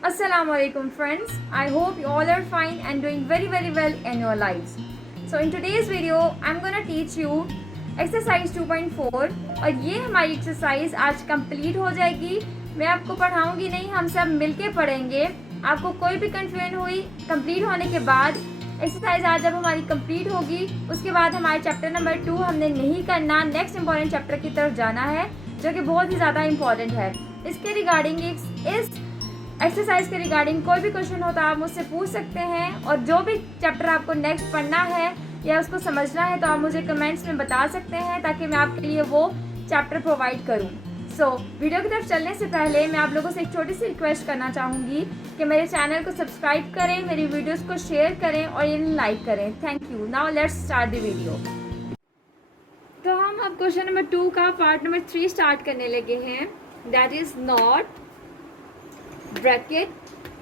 Assalamualaikum friends. I hope you all are fine and doing very well in your lives. So in today's video I'm gonna teach you exercise 2.4 और ये हमारी exercise आज complete हो जाएगी. मैं आपको पढ़ाऊंगी नहीं, हम सब मिलके पढ़ेंगे. आपको कोई भी कंफ्यूजन हुई कंप्लीट होने के बाद एक्सरसाइज आज जब हमारी कंप्लीट होगी उसके बाद हमारे चैप्टर नंबर 2 हमने नहीं करना, नेक्स्ट इंपॉर्टेंट चैप्टर की तरफ जाना है जो कि बहुत ही ज़्यादा इंपॉर्टेंट है. इसके रिगार्डिंग इस एक्सरसाइज के रिगार्डिंग कोई भी क्वेश्चन हो तो आप मुझसे पूछ सकते हैं, और जो भी चैप्टर आपको नेक्स्ट पढ़ना है या उसको समझना है तो आप मुझे कमेंट्स में बता सकते हैं ताकि मैं आपके लिए वो चैप्टर प्रोवाइड करूं. सो वीडियो की तरफ चलने से पहले मैं आप लोगों से एक छोटी सी रिक्वेस्ट करना चाहूँगी कि मेरे चैनल को सब्सक्राइब करें, मेरी वीडियोज़ को शेयर करें और इन्हें लाइक करें. Thank you. Now let's start the video. तो हम अब क्वेश्चन नंबर 2 का पार्ट नंबर 3 स्टार्ट करने लगे हैं. That is not bracket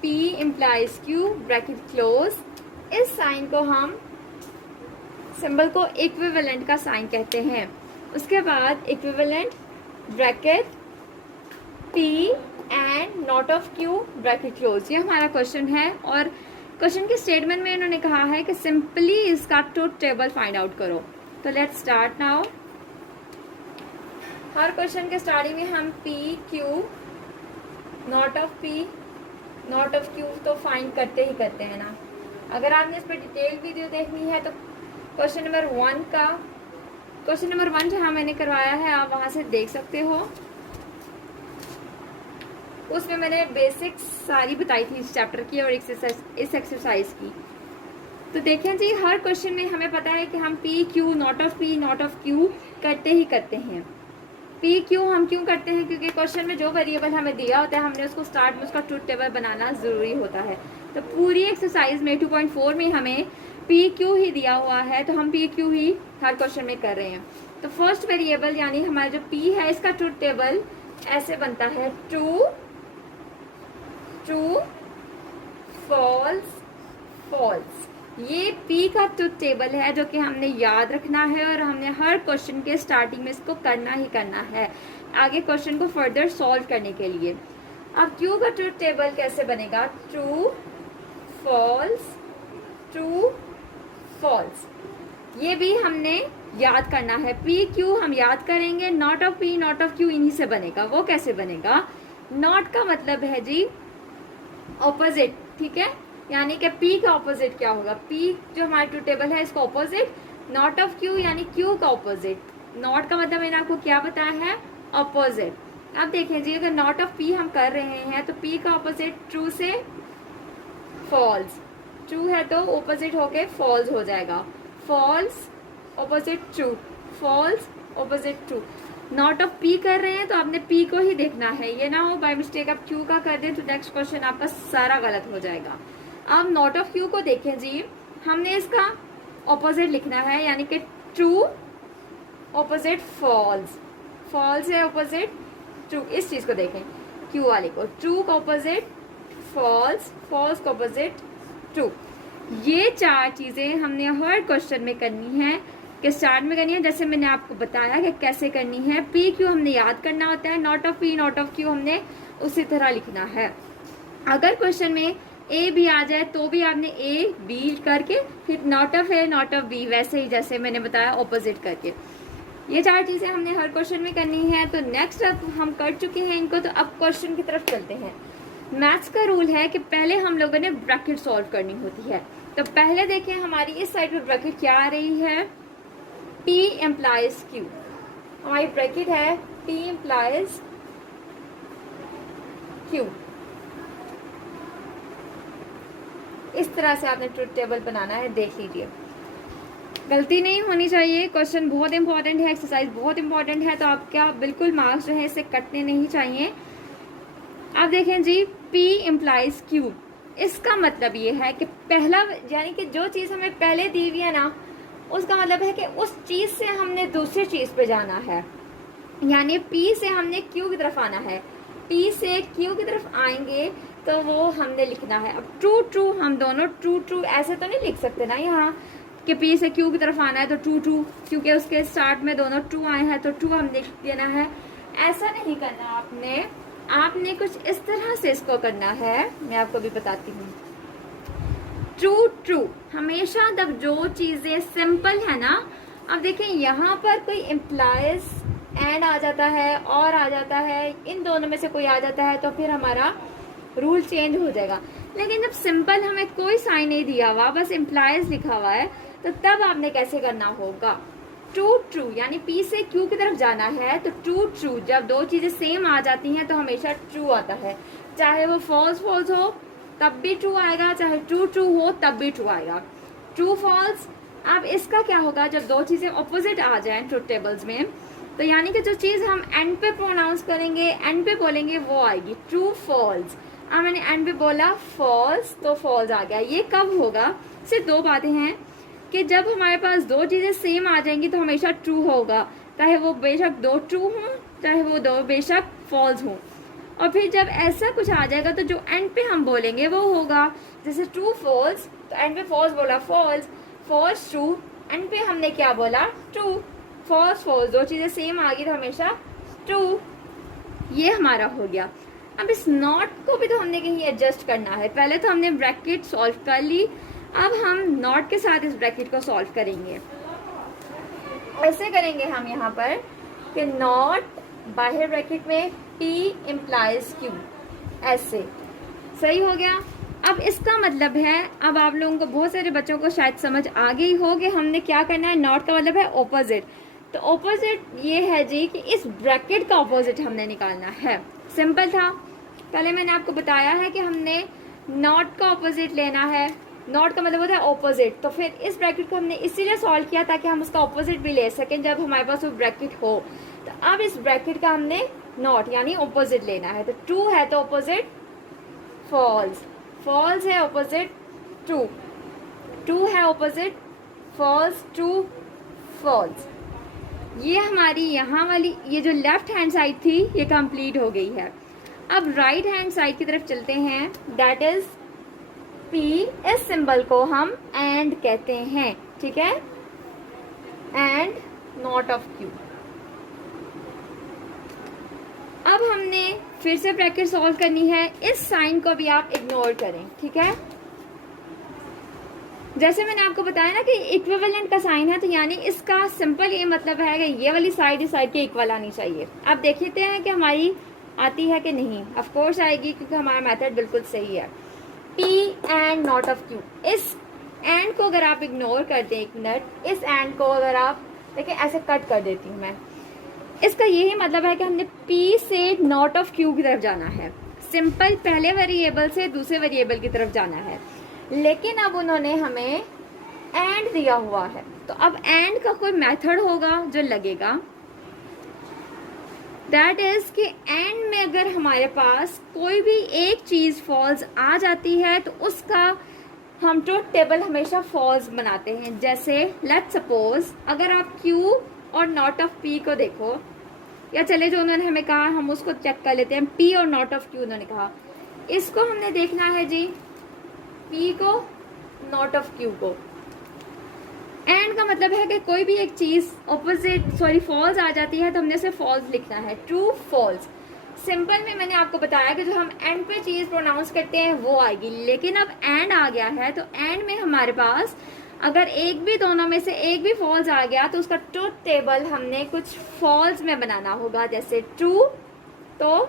P implies Q bracket close. इस साइन को हम सिंबल को इक्विवेलेंट का साइन कहते हैं. उसके बाद equivalent bracket P and not of Q bracket close. ये हमारा क्वेश्चन है और क्वेश्चन के स्टेटमेंट में इन्होंने कहा है कि सिंपली इसका ट्रुथ टेबल फाइंड आउट करो. तो let's start now. Her question के स्टार्टिंग में हम P Q not of P not of Q तो फाइंड करते ही करते हैं ना. अगर आपने इस पर डिटेल वीडियो देखनी है तो क्वेश्चन नंबर 1 जहाँ मैंने करवाया है आप वहाँ से देख सकते हो. उसमें मैंने बेसिक्स सारी बताई थी इस चैप्टर की और इस एक्सरसाइज की. तो देखें जी, हर क्वेश्चन में हमें पता है कि हम P Q not of P not of Q करते ही करते हैं. P Q हम क्यों करते हैं? क्योंकि क्वेश्चन में जो वेरिएबल हमें दिया होता है हमने उसको स्टार्ट में उसका ट्रुथ टेबल बनाना ज़रूरी होता है. तो पूरी एक्सरसाइज में 2.4 में हमें P Q ही दिया हुआ है तो हम P Q ही हर क्वेश्चन में कर रहे हैं. तो फर्स्ट वेरिएबल यानी हमारा जो P है इसका ट्रुथ टेबल ऐसे बनता है ट्रू ट्रू फॉल्स फॉल्स. ये P का ट्रुथ टेबल है जो कि हमने याद रखना है और हमने हर क्वेश्चन के स्टार्टिंग में इसको करना ही करना है आगे क्वेश्चन को फर्दर सॉल्व करने के लिए. अब Q का ट्रुथ टेबल कैसे बनेगा? True false. ये भी हमने याद करना है. P Q हम याद करेंगे, not of P not of Q इन्हीं से बनेगा. वो कैसे बनेगा? नॉट का मतलब है जी ऑपोजिट, ठीक है. यानी कि P का ऑपोजिट क्या होगा? P जो हमारा ट्रू टेबल है इसका ऑपोजिट. नॉट ऑफ Q यानी Q का ऑपोजिट. नॉट का मतलब मैंने आपको क्या बताया है? ऑपोजिट. अब देखें जी, अगर नॉट ऑफ P हम कर रहे हैं तो P का ऑपोजिट ट्रू से फॉल्स. ट्रू है तो ऑपोजिट होके फॉल्स हो जाएगा. False opposite true, false opposite true. Not of P कर रहे हैं तो आपने P को ही देखना है. ये ना हो बाय मिस्टेक आप Q का कर दें तो नेक्स्ट क्वेश्चन आपका सारा गलत हो जाएगा. अब नॉट ऑफ Q को देखें जी, हमने इसका ऑपोजिट लिखना है यानी कि ट्रू ऑपोजिट फॉल्स. फॉल्स है ऑपोजिट ट्रू. इस चीज को देखें Q वाले को. ट्रू का ऑपोजिट फॉल्स, फॉल्स का ऑपोजिट ट्रू. ये 4 चीजें हमने हर क्वेश्चन में करनी है कि स्टार्ट में करनी है. जैसे मैंने आपको बताया कि कैसे करनी है. P Q हमने याद करना होता है, not of P not of Q हमने उसी तरह लिखना है. अगर क्वेश्चन में A B आ जाए तो भी आपने A B करके फिर not of A not of B वैसे ही जैसे मैंने बताया ऑपोजिट करके. ये 4 चीजें हमने हर क्वेश्चन में करनी है. तो नेक्स्ट अब हम कर चुके हैं इनको, तो अब क्वेश्चन की तरफ चलते हैं. मैथ्स का रूल है कि पहले हम लोगों ने ब्रैकेट सॉल्व करनी होती है. तो पहले देखें हमारी इस साइड पर ब्रैकेट क्या आ रही है? P implies Q. हमारी ब्रैकेट है P implies Q. इस तरह से आपने ट्रुथ टेबल बनाना है. देख लीजिए, गलती नहीं होनी चाहिए. क्वेश्चन बहुत इंपॉर्टेंट है, एक्सरसाइज बहुत इंपॉर्टेंट है, तो आपका बिल्कुल मार्क्स जो है इससे कटने नहीं चाहिए. अब देखें जी, P implies Q. इसका मतलब ये है कि पहला यानी कि जो चीज़ हमें पहले दी हुई है ना उसका मतलब है कि उस चीज़ से हमने दूसरी चीज़ पे जाना है. यानी P से हमने Q की तरफ आना है. P से Q की तरफ आएंगे तो वो हमने लिखना है. अब ट्रू ट्रू हम दोनों ट्रू ऐसे तो नहीं लिख सकते ना यहाँ कि P से Q की तरफ आना है तो ट्रू क्योंकि उसके स्टार्ट में दोनों ट्रू आए हैं तो ट्रू हमने लिख देना है. ऐसा नहीं करना आपने. आपने कुछ इस तरह से इसको करना है, मैं आपको भी बताती हूँ। ट्रू ट्रू, हमेशा जब जो चीज़ें सिंपल है ना, अब देखें यहाँ पर कोई इम्प्लाइज एंड आ जाता है और आ जाता है, इन दोनों में से कोई आ जाता है तो फिर हमारा रूल चेंज हो जाएगा। लेकिन जब सिंपल हमें कोई साइन नहीं दिया हुआ, बस इम्प्लाइज लिखा हुआ है, तो तब आपने कैसे करना होगा? ट्रू ट्रू, यानी पी से क्यू की तरफ जाना है तो ट्रू ट्रू, जब दो चीज़ें सेम आ जाती हैं तो हमेशा ट्रू आता है। चाहे वो फॉल्स फॉल्स हो तब भी ट्रू आएगा, चाहे ट्रू ट्रू हो तब भी ट्रू आएगा। ट्रू फॉल्स, अब इसका क्या होगा जब दो चीज़ें ऑपोजिट आ जाएं ट्रुथ टेबल्स में, तो यानी कि जो चीज़ हम एंड पे प्रोनाउंस करेंगे, एंड पे बोलेंगे, वो आएगी ट्रू फॉल्स। अब मैंने एंड पे बोला फॉल्स तो फॉल्स आ गया। ये कब होगा? सिर्फ दो बातें हैं कि जब हमारे पास दो चीज़ें सेम आ जाएंगी तो हमेशा ट्रू होगा, चाहे वो बेशक दो ट्रू हों चाहे वो दो बेशक फॉल्स हों। और फिर जब ऐसा कुछ आ जाएगा तो जो एंड पे हम बोलेंगे वो होगा, जैसे ट्रू फॉल्स तो एंड पे फॉल्स बोला फॉल्स, फॉल्स ट्रू, एंड पे हमने क्या बोला? ट्रू। फॉल्स फॉल्स, दो चीज़ें सेम आ गई तो हमेशा ट्रू। ये हमारा हो गया। अब इस नॉट को भी तो हमने कहीं एडजस्ट करना है। पहले तो हमने ब्रैकेट सॉल्व कर ली, अब हम नॉट के साथ इस ब्रैकेट को सॉल्व करेंगे। ऐसे करेंगे हम यहाँ पर कि नॉट बाहर ब्रैकेट में P इम्प्लाइज Q, ऐसे। सही हो गया। अब इसका मतलब है, अब आप लोगों को, बहुत सारे बच्चों को शायद समझ आ गई हो कि हमने क्या करना है। नॉट का मतलब है ऑपोजिट, तो ऑपोजिट ये है जी कि इस ब्रैकेट का ऑपोजिट हमने निकालना है। सिंपल था। पहले मैंने आपको बताया है कि हमने नॉट का ऑपोजिट लेना है। नॉट का मतलब होता है ऑपोजिट, तो फिर इस ब्रैकेट को हमने इसीलिए सॉल्व किया ताकि हम उसका ऑपोजिट भी ले सकें जब हमारे पास वो ब्रैकेट हो। तो अब इस ब्रैकेट का हमने नॉट यानी ऑपोजिट लेना है। तो ट्रू है तो ऑपोजिट फॉल्स, फॉल्स है ऑपोजिट ट्रू, ट्रू है ऑपोजिट फॉल्स, ट्रू फॉल्स। ये हमारी यहाँ वाली ये जो लेफ्ट हैंड साइड थी ये कंप्लीट हो गई है। अब राइट हैंड साइड की तरफ चलते हैं। दैट इज P, इस सिंबल को हम एंड कहते हैं, ठीक है, एंड नॉट ऑफ Q। अब हमने फिर से ब्रैकेट सॉल्व करनी है। इस साइन को भी आप इग्नोर करें, ठीक है। जैसे मैंने आपको बताया ना कि इक्विवेलेंट का साइन है, तो यानी इसका सिंपल ये मतलब है कि ये वाली साइड इस साइड के इक्वल आनी चाहिए। अब देखते हैं कि हमारी आती है कि नहीं। ऑफ कोर्स आएगी क्योंकि हमारा मेथड बिल्कुल सही है। P and not of Q, इस एंड को अगर आप इग्नोर कर दें, एक मिनट, इस एंड को अगर आप देखिए ऐसे कट कर देती हूँ मैं, इसका यही मतलब है कि हमने P से नॉट ऑफ Q की तरफ जाना है। सिंपल पहले वेरिएबल से दूसरे वेरिएबल की तरफ जाना है, लेकिन अब उन्होंने हमें एंड दिया हुआ है, तो अब एंड का कोई मेथड होगा जो लगेगा। दैट इज कि एंड में अगर हमारे पास कोई भी एक चीज़ फॉल्स आ जाती है तो उसका हम ट्रुथ टेबल हमेशा फॉल्स बनाते हैं। जैसे लेट्स सपोज अगर आप Q और नॉट ऑफ P को देखो, या चले जो उन्होंने हमें कहा हम उसको चेक कर लेते हैं। P और नॉट ऑफ Q उन्होंने कहा, इसको हमने देखना है जी, P को नॉट ऑफ Q को। एंड का मतलब है कि कोई भी एक चीज़ फॉल्स आ जाती है तो हमने उसे फॉल्स लिखना है, ट्रू फॉल्स। सिंपल में मैंने आपको बताया कि जो हम एंड पे चीज़ प्रोनाउंस करते हैं वो आएगी, लेकिन अब एंड आ गया है तो एंड में हमारे पास अगर एक भी दोनों में से एक भी फॉल्स आ गया तो उसका ट्रुथ टेबल हमने कुछ फॉल्स में बनाना होगा। जैसे ट्रू, तो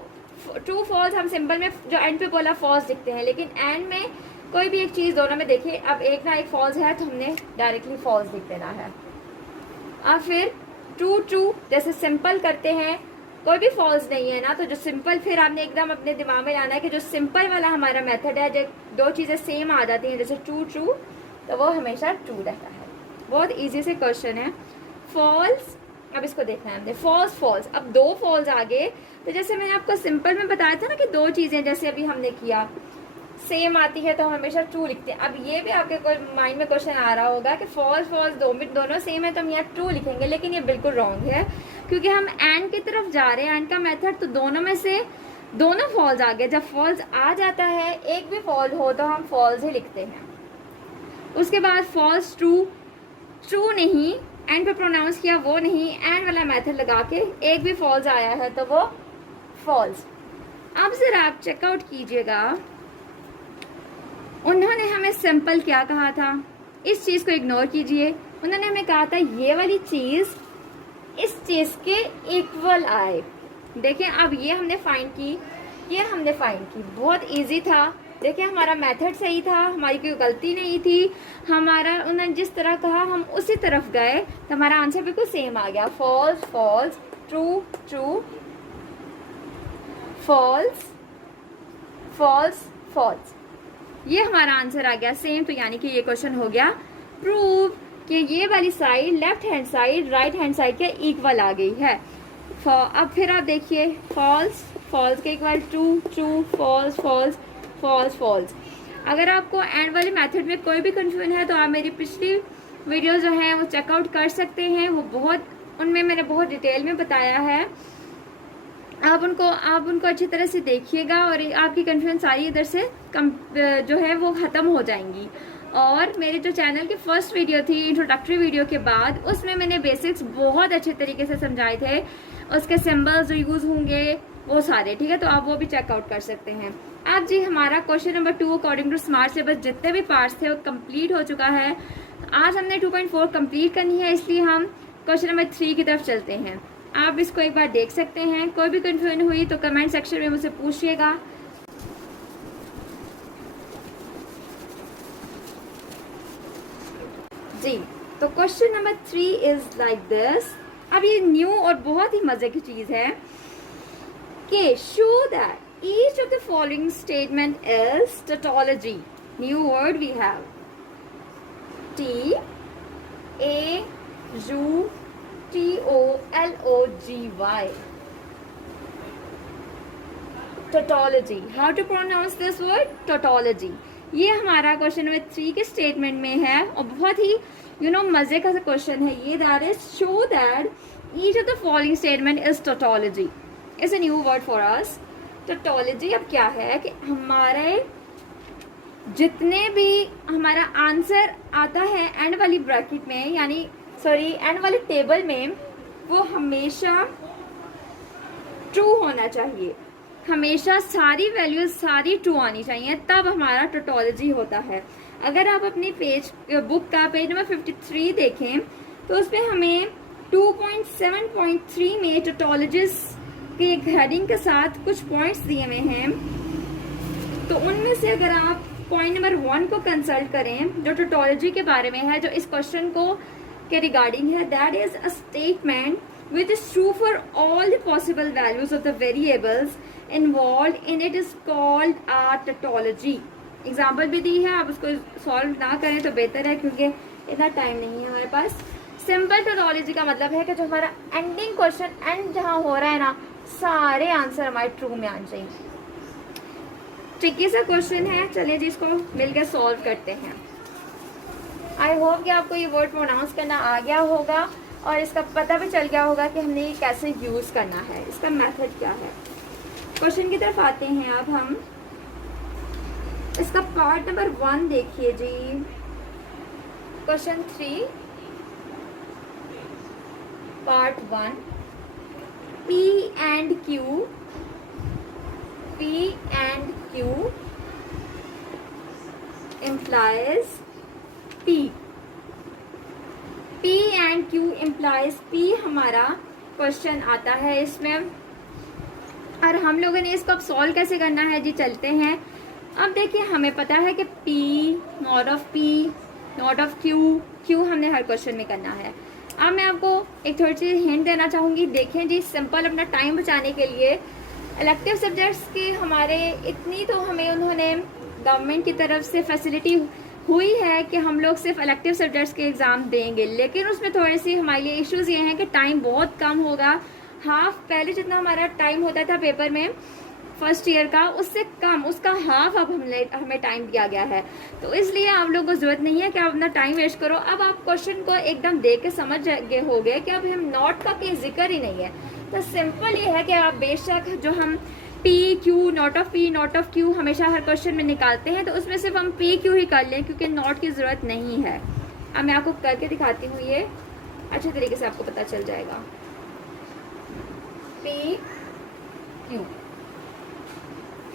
ट्रू फॉल्स हम सिंपल में जो एंड पे बोला फॉल्स लिखते हैं, लेकिन एंड में कोई भी एक चीज़ दोनों में देखिए, अब एक ना एक फॉल्स है तो हमने डायरेक्टली फॉल्स लिख देना है। अब फिर ट्रू ट्रू जैसे सिंपल करते हैं, कोई भी फॉल्स नहीं है ना, तो जो सिंपल, फिर आपने एकदम अपने दिमाग में लाना है कि जो सिंपल वाला हमारा मेथड है, जब दो चीज़ें सेम आ जाती हैं जैसे ट्रू ट्रू, तो वो हमेशा ट्रू रहता है। बहुत ईजी से क्वेश्चन है। फॉल्स, अब इसको देखना है हमने, फॉल्स फॉल्स, अब दो फॉल्स आ गए तो जैसे मैंने आपको सिंपल में बताया था ना कि दो चीज़ें जैसे अभी हमने किया सेम आती है तो हम हमेशा ट्रू लिखते हैं। अब ये भी आपके कोई माइंड में क्वेश्चन आ रहा होगा कि फॉल्स फॉल्स दोनों सेम है तो हम यहाँ ट्रू लिखेंगे, लेकिन ये बिल्कुल रॉन्ग है क्योंकि हम एंड की तरफ जा रहे हैं, एंड का मेथड, तो दोनों में से दोनों फॉल्स आ गए। जब फॉल्स आ जाता है, एक भी फॉल्स हो तो हम फॉल्स ही लिखते हैं। उसके बाद फॉल्स ट्रू, ट्रू नहीं, एंड पे प्रोनाउंस किया वो नहीं, एंड वाला मेथड लगा के एक भी फॉल्स आया है तो वो फॉल्स। अब जरा आप चेकआउट कीजिएगा, उन्होंने हमें सिंपल क्या कहा था, इस चीज को इग्नोर कीजिए। उन्होंने हमें कहा था ये वाली चीज इस चीज के इक्वल आए। देखिए अब ये हमने फाइंड की, ये हमने फाइंड की, बहुत इजी था। देखिए हमारा मेथड सही था, हमारी कोई गलती नहीं थी, हमारा उन्होंने जिस तरह कहा हम उसी तरफ गए, तो हमारा आंसर बिल्कुल सेम आ गया। False false, true true, false false false, ये हमारा आंसर आ गया सेम। तो यानी कि ये क्वेश्चन हो गया प्रूव कि ये वाली side left hand side right hand side के इक्वल आ गई है। अब फिर आप देखिए फॉल्स फॉल्स के equal, true true, false false false false. अगर आपको एंड वाले मेथड में कोई भी कंफ्यूजन है तो आप मेरी पिछली वीडियो जो है वो चेकआउट कर सकते हैं, वो बहुत, उनमें मैंने बहुत डिटेल में बताया है। आप उनको अच्छी तरह से देखिएगा और आपकी कंफ्यूजन सारी इधर से जो है वो ख़त्म हो जाएंगी। और मेरे जो चैनल की फर्स्ट वीडियो थी इंट्रोडक्टरी वीडियो के बाद, उसमें मैंने बेसिक्स बहुत अच्छे तरीके से समझाए थे, उसके सिंबल्स जो यूज़ होंगे वो सारे, ठीक है, तो आप वो भी चेकआउट कर सकते हैं। अब जी हमारा question number 2 according to smart syllabus जितने भी पार्ट्स थे वो कंप्लीट हो चुका है। आज हमने 2.4 कंप्लीट करनी है, इसलिए हम क्वेश्चन नंबर 3 की तरफ चलते हैं। आप इसको एक बार देख सकते हैं, कोई भी कंफ्यूजन हुई तो कमेंट सेक्शन में मुझसे पूछिएगा। जी तो question number 3 is like this. अब ये न्यू और बहुत ही मजे की चीज है कि show that each of the following statement is tautology. New word we have T A U T O L O G Y, tautology. How to pronounce this word? Tautology. ये हमारा क्वेश्चन नंबर 3 के statement में है और बहुत ही मजे का question है ये। That is show that each of the following statement is tautology. It's a new word for us. Tautology अब क्या है कि हमारे जितने भी हमारा आंसर आता है एंड वाली ब्रैकेट में, यानी सॉरी एंड वाले टेबल में, वो हमेशा ट्रू होना चाहिए, हमेशा सारी वैल्यूज सारी ट्रू आनी चाहिए, तब हमारा टोटोलॉजी होता है। अगर आप अपनी बुक का पेज नंबर 53 देखें तो उसमें हमें 2.7.3 में टोटोलॉजिस के हेडिंग के साथ कुछ पॉइंट्स दिए हुए हैं। तो उनमें से अगर आप पॉइंट नंबर 1 को कंसल्ट करें जो टोटोलॉजी के बारे में है, जो इस क्वेश्चन को के रिगार्डिंग है, that is a statement which is true for all the possible values of the variables involved in it is called a tautology. Example भी दी है, आप उसको सॉल्व ना करें तो बेहतर है क्योंकि इतना टाइम नहीं है हमारे पास। सिंपल टोटोलॉजी का मतलब है कि जो हमारा एंडिंग क्वेश्चन एंड जहाँ हो रहा है ना, सारे आंसर हमारे ट्रू में आने चाहिए। ट्रिकी सा क्वेश्चन है, चलिए जी इसको मिलकर सॉल्व करते हैं। आई होप कि आपको ये वर्ड प्रोनाउंस करना आ गया होगा और इसका पता भी चल गया होगा कि हमने ये कैसे यूज़ करना है, इसका मेथड क्या है। क्वेश्चन की तरफ आते हैं अब हम। इसका पार्ट नंबर 1 देखिए जी, question 3 part 1, P and Q implies P and Q implies P हमारा क्वेश्चन आता है इसमें, और हम लोगों ने इसको अब सॉल्व कैसे करना है जी, चलते हैं। अब देखिए हमें पता है कि P not of P not of Q हमने हर क्वेश्चन में करना है। अब मैं आपको एक थोड़ी सी हिंट देना चाहूँगी। देखें जी, सिंपल अपना टाइम बचाने के लिए इलेक्टिव सब्जेक्ट्स के हमारे इतनी तो हमें उन्होंने गवर्नमेंट की तरफ से फैसिलिटी हुई है कि हम लोग सिर्फ इलेक्टिव सब्जेक्ट्स के एग्ज़ाम देंगे, लेकिन उसमें थोड़ी सी हमारे लिए इश्यूज़ ये हैं कि टाइम बहुत कम होगा। हाफ पहले जितना हमारा टाइम होता था पेपर में फर्स्ट ईयर का, उससे कम, उसका हाफ अब हमें टाइम दिया गया है। तो इसलिए आप लोगों को ज़रूरत नहीं है कि आप अपना टाइम वेस्ट करो। अब आप क्वेश्चन को एकदम देख के समझ गए हो गए कि अब हम नॉट का कोई जिक्र ही नहीं है। तो सिंपल ये है कि आप बेशक जो हम P Q not of Q हमेशा हर क्वेश्चन में निकालते हैं, तो उसमें सिर्फ हम P Q ही कर लें क्योंकि नॉट की ज़रूरत नहीं है। अब मैं आपको करके दिखाती हूँ, ये अच्छे तरीके से आपको पता चल जाएगा। P Q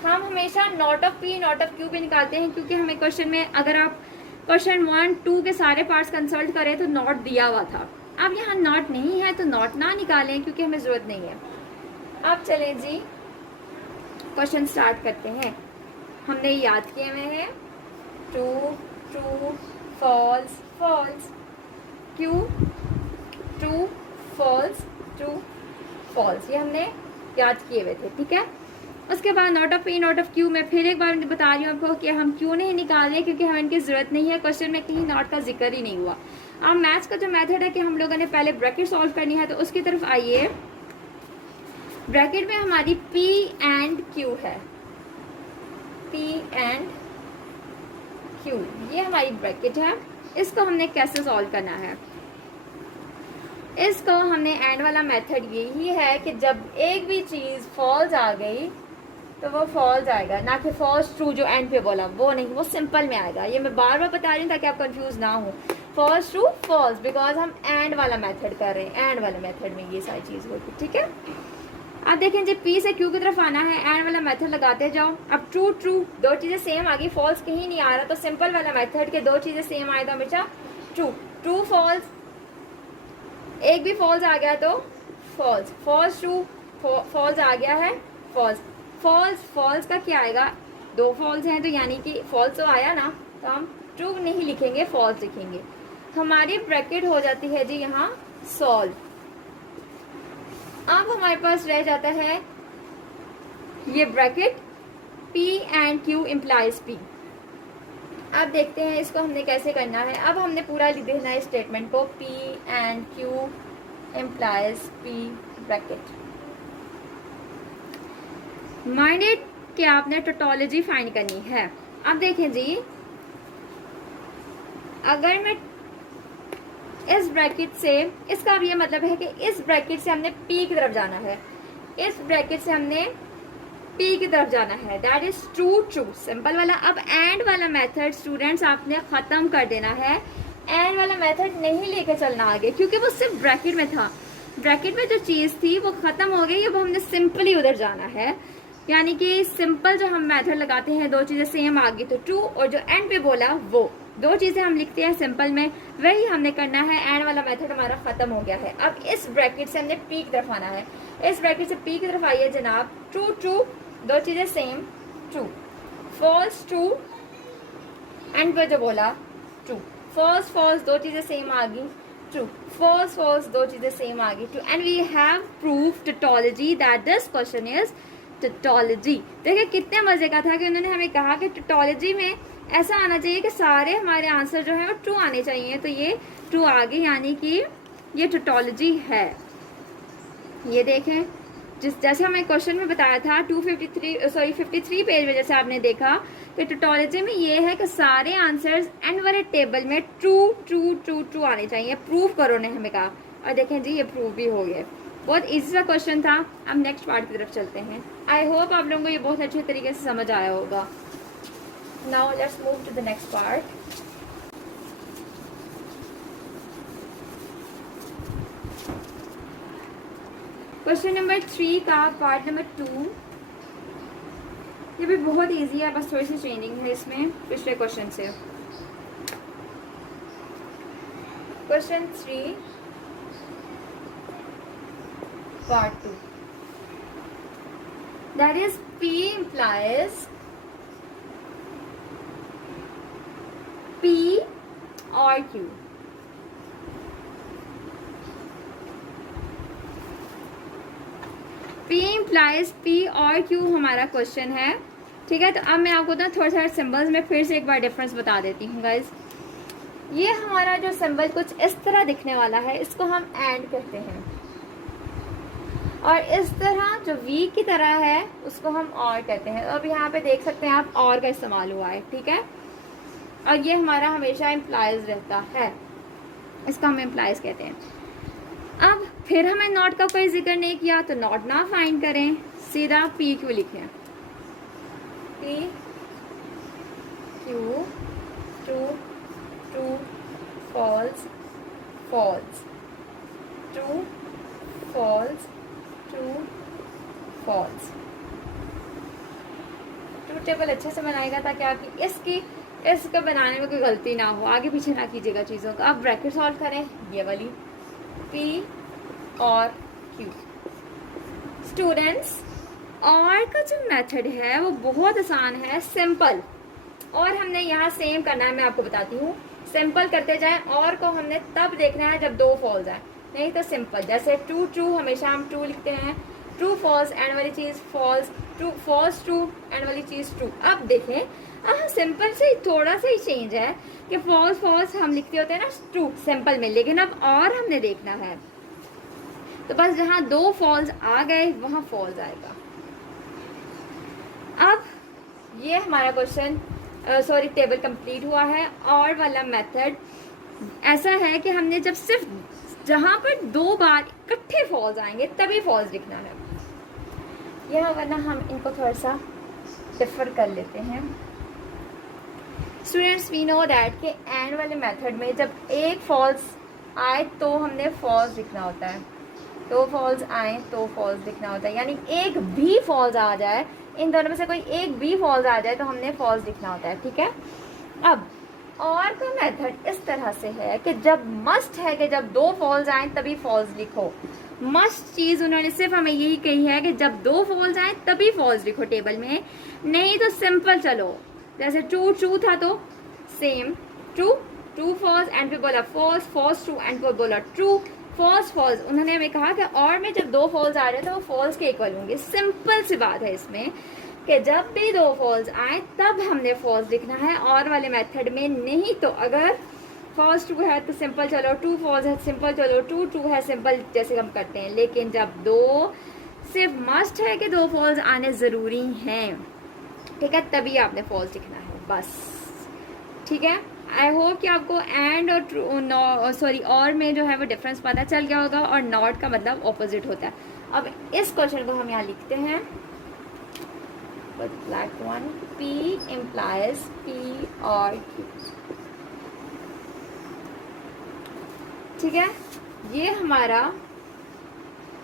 हम हमेशा not of P not of Q भी निकालते हैं, क्योंकि हमें क्वेश्चन में अगर आप क्वेश्चन 1 2 के सारे पार्ट्स कंसल्ट करें तो नॉट दिया हुआ था। अब यहाँ नॉट नहीं है तो नॉट ना निकालें, क्योंकि हमें ज़रूरत नहीं है। अब चलें जी, क्वेश्चन स्टार्ट करते हैं। हमने याद किए हुए हैं true true false false, Q true false true false, ये हमने याद किए हुए थे, ठीक है। उसके बाद not of P not of Q, मैं फिर एक बार बता रही हूँ आपको कि हम क्यों नहीं निकाल रहे, क्योंकि हमें इनकी ज़रूरत नहीं है। क्वेश्चन में कहीं नॉट का जिक्र ही नहीं हुआ। अब मैथ्स का जो मेथड है कि हम लोगों ने पहले ब्रैकेट सॉल्व करनी है, तो उसकी तरफ आइए। ब्रैकेट में हमारी पी एंड क्यू है, पी एंड क्यू, ये हमारी ब्रैकेट है। इसको हमने कैसे सॉल्व करना है? इसको हमने एंड वाला मेथड यही है कि जब एक भी चीज़ फॉल्स आ गई तो वो फॉल्स आएगा, ना कि फॉल्स ट्रू जो एंड पे बोला वो नहीं, वो सिंपल में आएगा। ये मैं बार बार बता रही हूँ ताकि आप कंफ्यूज ना हो। फॉल्स ट्रू फॉल्स, बिकॉज हम एंड वाला मेथड कर रहे हैं, एंड वाले मेथड में ये सारी चीज़ होगी, ठीक है। अब देखें जी, पी से क्यू की तरफ आना है, एंड वाला मेथड लगाते जाओ। अब ट्रू ट्रू दो चीज़ें सेम आ गई, फॉल्स कहीं नहीं आ रहा, तो सिंपल वाला मेथड के दो चीज़ें सेम आए तो हमेशा ट्रू ट्रू फॉल्स, एक भी फॉल्स आ गया तो फॉल्स, फॉल्स ट्रू फॉल्स आ गया है फॉल्स, फॉल्स फॉल्स का क्या आएगा? दो फॉल्स हैं तो यानी कि फॉल्स तो आया ना, तो हम ट्रू नहीं लिखेंगे, फॉल्स लिखेंगे। हमारी ब्रैकेट हो जाती है जी यहाँ सॉल्व। अब हमारे पास रह जाता है ये bracket P and Q implies P। अब देखते हैं इसको हमने कैसे करना है। अब हमने पूरा लिख देना है स्टेटमेंट को, P and Q implies P bracket. Minded कि आपने टोटोलॉजी फाइंड करनी है। अब देखें जी, अगर मैं इस ब्रैकेट से, इसका अब ये मतलब है कि इस ब्रैकेट से हमने P की तरफ जाना है, इस ब्रैकेट से हमने P की तरफ जाना है, that is true true, simple वाला। अब एंड वाला मेथड स्टूडेंट्स आपने खत्म कर देना है, एंड वाला मेथड नहीं लेके चलना आगे, क्योंकि वो सिर्फ ब्रैकेट में था। ब्रैकेट में जो चीज़ थी वो खत्म हो गई, अब हमने सिंपली उधर जाना है। यानी कि सिंपल जो हम मेथड लगाते हैं, दो चीज़ें सेम आ गई तो ट्रू, और जो एंड पे बोला वो दो चीज़ें हम लिखते हैं सिंपल में, वही हमने करना है। एंड वाला मेथड हमारा खत्म हो गया है। अब इस ब्रैकेट से हमने P की तरफ आना है, इस ब्रैकेट से P की तरफ आइए जनाब। ट्रू ट्रू दो चीज़ें same, true, false true, and पे जो बोला ट्रू, फॉल्स फॉल्स दो चीज़ें सेम आ गई, ट्रू, फॉल्स फॉल्स दो चीज़ें सेम आ गई, true. And we have proved tautology that this question is tautology. देखिए कितने मजे का था कि उन्होंने हमें कहा कि टोटोलॉजी में ऐसा आना चाहिए कि सारे हमारे आंसर जो है वो ट्रू आने चाहिए, तो ये ट्रू आ गई, यानी कि ये टोटोलॉजी है। ये देखें, जैसे हमें क्वेश्चन में बताया था 53 पेज में, जैसे आपने देखा कि टोटोलॉजी में ये है कि सारे आंसर्स एंड वाले टेबल में ट्रू ट्रू ट्रू ट्रू आने चाहिए। प्रूव करो ने हमें कहा, और देखें जी ये प्रूव भी हो गया। बहुत इजी सा क्वेश्चन था। अब नेक्स्ट पार्ट की तरफ चलते हैं। आई होप आप लोगों को ये बहुत अच्छे तरीके से समझ आया होगा। Now let's move to the next part. Question number 3 का पार्ट नंबर 2, ये भी बहुत इजी है, बस थोड़ी सी चेंजिंग है इसमें पिछले क्वेश्चन से। Question 3 part 2, that is P implies P or Q। P implies P और Q हमारा क्वेश्चन है, ठीक है। तो अब मैं आपको ना थोड़ा सा सिंबल्स में फिर से एक बार डिफरेंस बता देती हूँ गाइज। ये हमारा जो सिंबल कुछ इस तरह दिखने वाला है, इसको हम एंड कहते हैं, और इस तरह जो वी की तरह है उसको हम और कहते हैं। अब यहाँ पे देख सकते हैं आप और का इस्तेमाल हुआ है, ठीक है। और ये हमारा हमेशा इम्प्लाइज रहता है, इसको हम इम्प्लाइज कहते हैं। अब फिर हमें नॉट का कोई जिक्र नहीं किया तो नॉट ना फाइंड करें, सीधा पी क्यू लिखें। P Q true true false false, true false true false. Truth table अच्छे से बनाएगा ताकि आपकी इसके बनाने में कोई गलती ना हो, आगे पीछे ना कीजिएगा चीज़ों का। अब ब्रैकेट सॉल्व करें, ये वाली P और Q। स्टूडेंट्स, और का जो मेथड है वो बहुत आसान है, सिंपल। और हमने यहाँ सेम करना है, मैं आपको बताती हूँ। सिंपल करते जाएं, और को हमने तब देखना है जब 2 फॉल्स आए, नहीं तो सिंपल। जैसे ट्रू ट्रू, हमेशा हम ट्रू लिखते हैं, ट्रू फॉल्स, एंड वाली चीज़ false, true false true, and वाली चीज़ ट्रू। अब देखें, अब सिंपल से थोड़ा सा ही चेंज है कि फॉल्स फॉल्स हम लिखते होते हैं ना ट्रू सिंपल में, लेकिन अब और हमने देखना है, तो बस जहाँ 2 फॉल्स आ गए वहाँ फॉल्स आएगा। अब ये हमारा क्वेश्चन टेबल कंप्लीट हुआ है। और वाला मेथड ऐसा है कि हमने जब सिर्फ जहाँ पर 2 बार इकट्ठे फॉल्स आएंगे तभी फॉल्स लिखना है। यह वरना हम इनको थोड़ा सा डिफर कर लेते हैं। स्टूडेंट्स, वी नो दैट कि एंड वाले मेथड में जब एक फॉल्स आए तो हमने फॉल्स लिखना होता है, 2 फॉल्स आए तो फॉल्स लिखना होता है, यानी एक भी फॉल्स आ जाए, इन दोनों में से कोई एक भी फॉल्स आ जाए तो हमने फॉल्स लिखना होता है, ठीक है। अब और का मेथड इस तरह से है कि जब मस्ट है कि जब 2 फॉल्स आए तभी फॉल्स लिखो। मस्ट चीज़ उन्होंने सिर्फ हमें यही कही है कि जब 2 फॉल्स आए तभी फॉल्स लिखो टेबल में, नहीं तो सिंपल चलो। जैसे ट्रू ट्रू था तो same true true false, and पे बोला फॉल्स, फॉल्स ट्रू, एंड पे बोला ट्रू फॉल्स फॉल्स। उन्होंने हमें कहा कि और में जब 2 फॉल्स आ रहे हैं तो वो फॉल्स के इक्वल होंगे। सिंपल सी बात है इसमें कि जब भी 2 फॉल्स आए तब हमने फॉल्स लिखना है, और वाले मेथड में नहीं। तो अगर फॉल्स ट्रू है तो सिंपल चलो, ट्रू फॉल्स है सिंपल चलो, ट्रू ट्रू है सिंपल, जैसे हम करते हैं। लेकिन जब 2 सिर्फ मस्ट है कि 2 फॉल्स आने ज़रूरी हैं, ठीक है, तभी आपने फॉल्स लिखना है बस, ठीक है। आई होप कि आपको एंड और और में जो है वो डिफरेंस पता चल गया होगा, और नॉट का मतलब ऑपोजिट होता है। अब इस क्वेश्चन को हम यहाँ लिखते हैं, black one, P implies P और Q, ठीक है। ये हमारा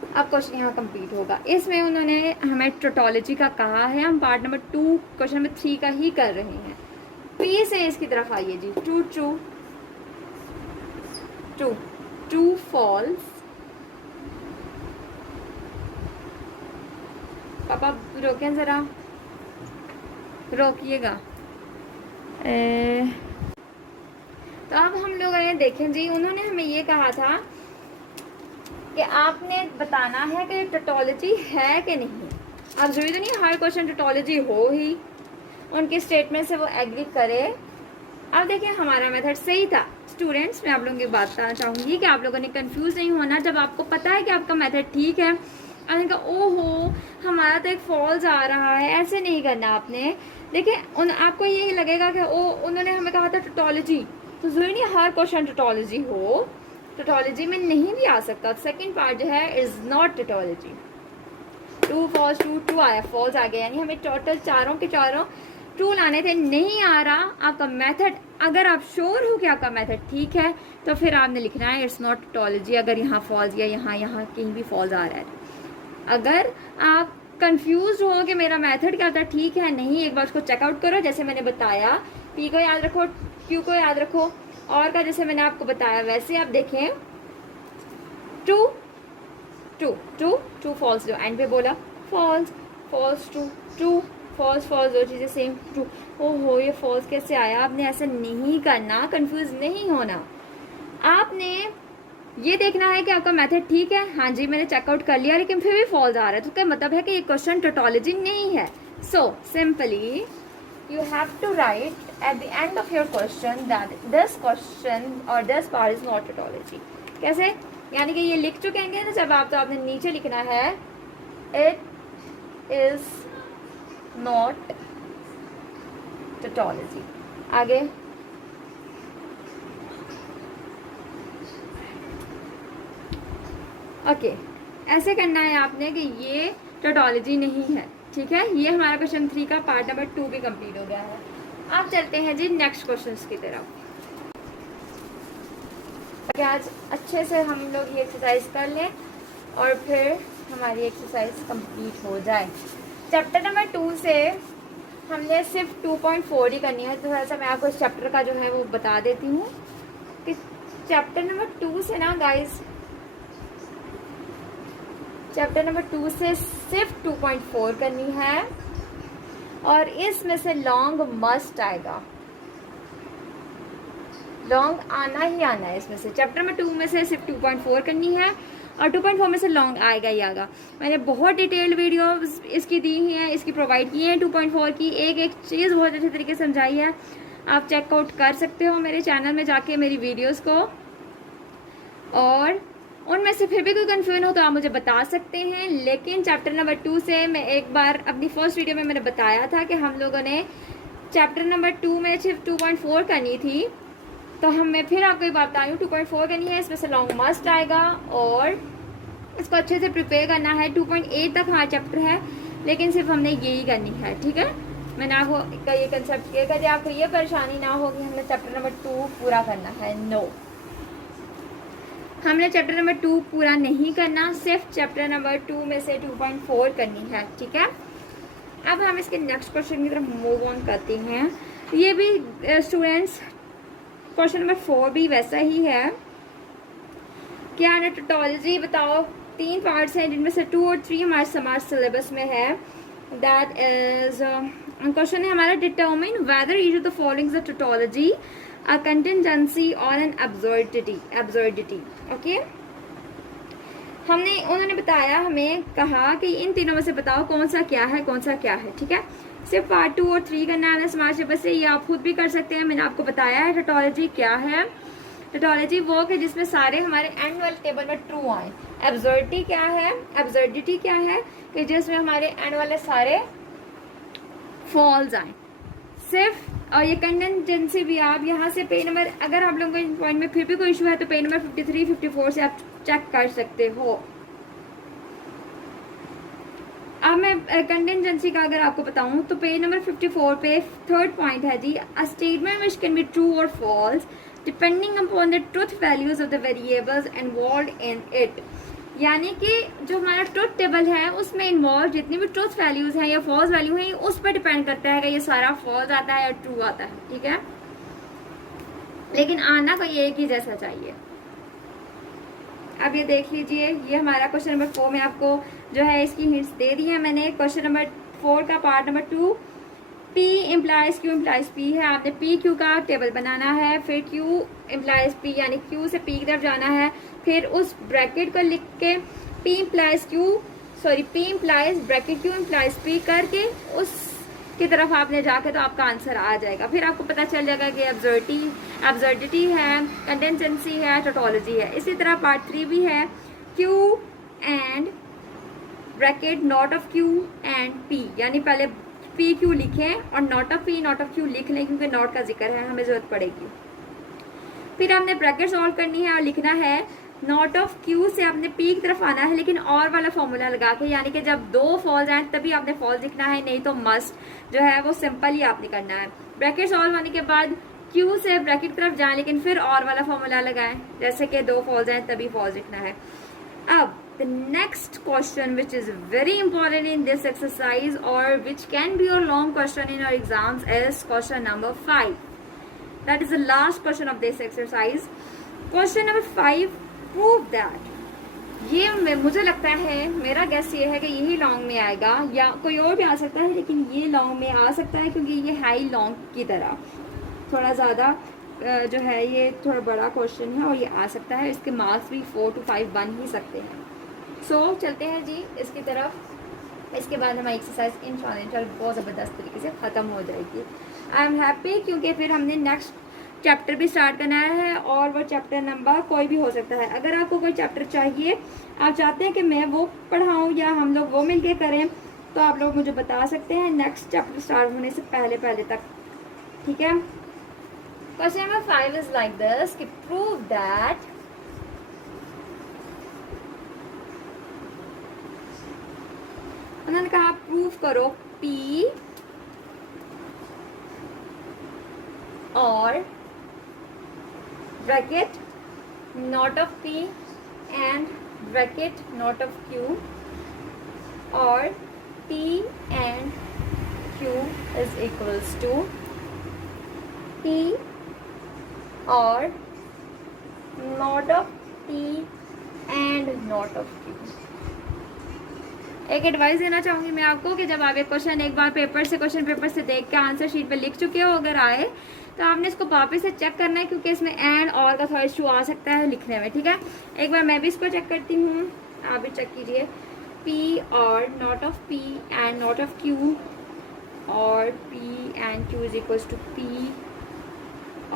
अब क्वेश्चन यहाँ कंप्लीट होगा। इसमें उन्होंने हमें टोटोलॉजी का कहा है, हम पार्ट नंबर 2 क्वेश्चन नंबर 3 का ही कर रहे हैं। P से इसकी तरफ आइए जी, true true true true false. पापा रोकें ज़रा, रोकिएगा। तो अब हम लोग आए देखें जी, उन्होंने हमें ये कहा था कि आपने बताना है कि टोटोलॉजी है कि नहीं। अब जरूरी तो नहीं हर क्वेश्चन टोटोलॉजी हो ही, उनके स्टेटमेंट से वो एग्री करे। अब देखिए हमारा मेथड सही था। स्टूडेंट्स, मैं आप लोगों की बात बताना चाहूँगी कि आप लोगों ने कंफ्यूज नहीं होना। जब आपको पता है कि आपका मेथड ठीक है, आपने कहा ओहो हमारा तो एक फॉल्स आ रहा है, ऐसे नहीं करना आपने। देखिए आपको यही लगेगा कि उन्होंने हमें कहा था टोटोलॉजी, तो जरूरी नहीं हर क्वेश्चन टोटोलॉजी हो, टोटोलॉजी में नहीं भी आ सकता। सेकेंड पार्ट जो है is not tautology. True false true true आया, फॉल्स आ गया, यानी हमें टोटल चारों के चारों ट्रू लाने थे, नहीं आ रहा आपका मेथड। अगर आप श्योर हो कि आपका मेथड ठीक है तो फिर आपने लिखना है इट्स नॉट टोटोलॉजी, अगर यहाँ फॉल्स या यहाँ कहीं भी फॉल्स आ रहा है। अगर आप कंफ्यूज हो कि मेरा मेथड क्या था, ठीक है नहीं, एक बार उसको चेकआउट करो। जैसे मैंने बताया, पी को याद रखो, क्यू को याद रखो, और का जैसे मैंने आपको बताया वैसे आप देखें। True true true true false, जो एंड पे बोला false false true true false false, दो चीज़ें सेम ट्रू। ओहो ये फॉल्स कैसे आया, आपने ऐसा नहीं करना, कंफ्यूज नहीं होना। आपने ये देखना है कि आपका मेथड ठीक है। हाँ जी मैंने चेकआउट कर लिया, लेकिन फिर भी फॉल्स आ रहा है, तो क्या मतलब है कि ये क्वेश्चन टोटोलॉजी नहीं है। So simply you have to write at the end of your question that this question or this part is not tautology। कैसे, यानी कि ये लिख चुके हैं ना जब आप, तो आपने नीचे लिखना है it is not tautology। आगे ओके ऐसे करना है आपने कि ये टोटोलॉजी नहीं है, ठीक है। ये हमारा क्वेश्चन 3 का पार्ट नंबर 2 भी कंप्लीट हो गया है। अब चलते हैं जी नेक्स्ट क्वेश्चंस की तरफ। आज अच्छे से हम लोग ये एक्सरसाइज कर लें और फिर हमारी एक्सरसाइज कंप्लीट हो जाए। चैप्टर नंबर 2 से हमने सिर्फ 2.4 ही करनी है। तो थोड़ा सा मैं आपको इस चैप्टर का जो है वो बता देती हूँ कि चैप्टर नंबर 2 से ना गाइस, चैप्टर नंबर 2 से सिर्फ 2.4 करनी है और इसमें से लॉन्ग मस्ट आएगा, लॉन्ग आना ही आना है इसमें से। चैप्टर नंबर 2 में से सिर्फ 2.4 करनी है और 2.4 में से लॉन्ग आएगा ही आएगा। मैंने बहुत डिटेल्ड वीडियो इसकी दी ही है, इसकी प्रोवाइड की है 2.4 की, एक एक चीज़ बहुत अच्छे तरीके से समझाई है। आप चेकआउट कर सकते हो मेरे चैनल में जाके मेरी वीडियोस को, और उनमें से फिर भी कोई कन्फ्यूजन हो तो आप मुझे बता सकते हैं। लेकिन चैप्टर नंबर 2 से मैं एक बार अपनी फर्स्ट वीडियो में मैंने बताया था कि हम लोगों ने चैप्टर नंबर 2 में सिर्फ 2.4 करनी थी, तो मैं फिर आपको एक बात बता रही हूँ 2.4 करनी है, इसमें से लॉन्ग मस्ट आएगा और इसको अच्छे से प्रिपेयर करना है। 2.8 तक हमारा चैप्टर है लेकिन सिर्फ हमने यही करनी है, ठीक है। मैंने आपको ये कंसेप्ट क्लियर कर दिया, आपको ये परेशानी ना हो कि हमने चैप्टर नंबर 2 पूरा करना है। नो, हमने चैप्टर नंबर 2 पूरा नहीं करना, सिर्फ चैप्टर नंबर 2 में से 2.4 करनी है, ठीक है। अब हम इसके नेक्स्ट क्वेश्चन की तरफ मूव ऑन करते हैं। ये भी स्टूडेंट्स क्वेश्चन नंबर 4 भी वैसा ही है। क्या है टोटोलॉजी बताओ, 3 पार्ट्स हैं जिनमें से 2 और 3 हमारे समाज सिलेबस में है। दैट इज क्वेश्चन है हमारा, determine whether each of the following is a tautology, a contingency और एन एब्सर्डिटी। ओके, उन्होंने बताया, हमें कहा कि इन तीनों में से बताओ कौन सा क्या है, कौन सा क्या है, ठीक है। सिर्फ पार्ट 2 और 3 करना है समाज सिलेबस से, ये आप खुद भी कर सकते हैं। मैंने आपको बताया है टोटोलॉजी क्या है। टोटोलॉजी वो है जिसमें सारे हमारे एंड वाले टेबल में ट्रू आए। एब्सर्डिटी क्या है, एब्सर्डिटी क्या है कि जिसमें हमारे एंड वाले सारे फॉल्स आए सिर्फ। और ये कंटिजेंसी भी आप यहाँ से पेज नंबर, अगर आप लोगों को इन पॉइंट में फिर भी कोई इशू है तो पेज नंबर 53, 54 से आप चेक कर सकते हो। अब मैं कंटिजेंसी का अगर आपको बताऊं तो पेज नंबर 54 पे थर्ड पॉइंट है जी, a statement which can be true और false depending upon the truth values of the variables involved in it. यानी कि जो हमारा ट्रुथ टेबल है उसमें इन्वॉल्व जितनी भी ट्रुथ वैल्यूज हैं या फॉल्स वैल्यू हैं, उस पर डिपेंड करता है कि ये सारा फॉल्स आता है या ट्रू आता है, ठीक है। लेकिन आना कोई एक ही जैसा चाहिए। अब ये देख लीजिए, ये हमारा क्वेश्चन नंबर 4 में आपको जो है इसकी हिंट्स दे दी है मैंने। क्वेश्चन नंबर 4 का part number 2, P implies Q implies P है। आपने P Q का टेबल बनाना है, फिर Q इम्प्लाइज P यानी Q से P की तरफ जाना है, फिर उस ब्रैकेट को लिख के P implies bracket Q implies P करके उस की तरफ आपने जाके तो आपका आंसर आ जाएगा। फिर आपको पता चल जाएगा कि एब्सर्डिटी है, कंटिजेंसी है, टोटोलॉजी है। इसी तरह पार्ट 3 भी है, Q and bracket not of Q and P, यानी पहले P Q लिखें और not of P not of Q लिख लें क्योंकि नॉट का जिक्र है, हमें जरूरत पड़ेगी। फिर हमने ब्रैकेट सॉल्व करनी है और लिखना है नॉट ऑफ Q से आपने P की तरफ आना है, लेकिन और वाला फॉर्मूला लगा के, यानी कि जब 2 फॉल्स आए तभी आपने फॉल्स लिखना है, नहीं तो मस्ट जो है वो सिंपल ही आपने करना है। ब्रैकेट सॉल्व होने के बाद Q से ब्रैकेट की तरफ जाए लेकिन फिर और वाला फॉर्मूला लगाएं, जैसे कि 2 फॉल्स आए तभी फॉल्स लिखना है। अब the next question which is very important in this exercise or which can be your long question in your exams is question number 5. That is the last question of this exercise. Question number 5, prove that. ये मुझे लगता है, मेरा guess ये है कि यही long में आएगा या कोई और भी आ सकता है, लेकिन ये लॉन्ग में आ सकता है क्योंकि ये है ही लॉन्ग की तरह, थोड़ा ज़्यादा जो है ये थोड़ा बड़ा क्वेश्चन है और ये आ सकता है। इसके मार्क्स भी 4 to 5 बन ही सकते हैं। सो चलते हैं जी इसकी तरफ। इसके बाद हमारी एक्सरसाइज इंशाल्लाह बहुत ज़बरदस्त तरीके से ख़त्म हो जाएगी। आई एम हैप्पी क्योंकि फिर हमने नेक्स्ट चैप्टर भी स्टार्ट करना है और वो चैप्टर नंबर कोई भी हो सकता है। अगर आपको कोई चैप्टर चाहिए, आप चाहते हैं कि मैं वो पढ़ाऊँ या हम लोग वो मिलके करें, तो आप लोग मुझे बता सकते हैं नेक्स्ट चैप्टर स्टार्ट होने से पहले तक, ठीक है। Question number 5 is like this कि प्रूव दैट उन्होंने कहा प्रूव करो P और bracket not of P and bracket not of Q और P and Q is equals to P और not of P and not of Q। एक advice देना चाहूँगी मैं आपको कि जब आप एक क्वेश्चन एक बार क्वेश्चन पेपर से देख के आंसर शीट पे लिख चुके हो अगर आए तो आपने इसको वापस से चेक करना है, क्योंकि इसमें एंड और का थोड़ा इशू आ सकता है लिखने में, ठीक है। एक बार मैं भी इसको चेक करती हूँ, आप भी चेक कीजिए। P और not of P and not of Q और P and Q is equals to P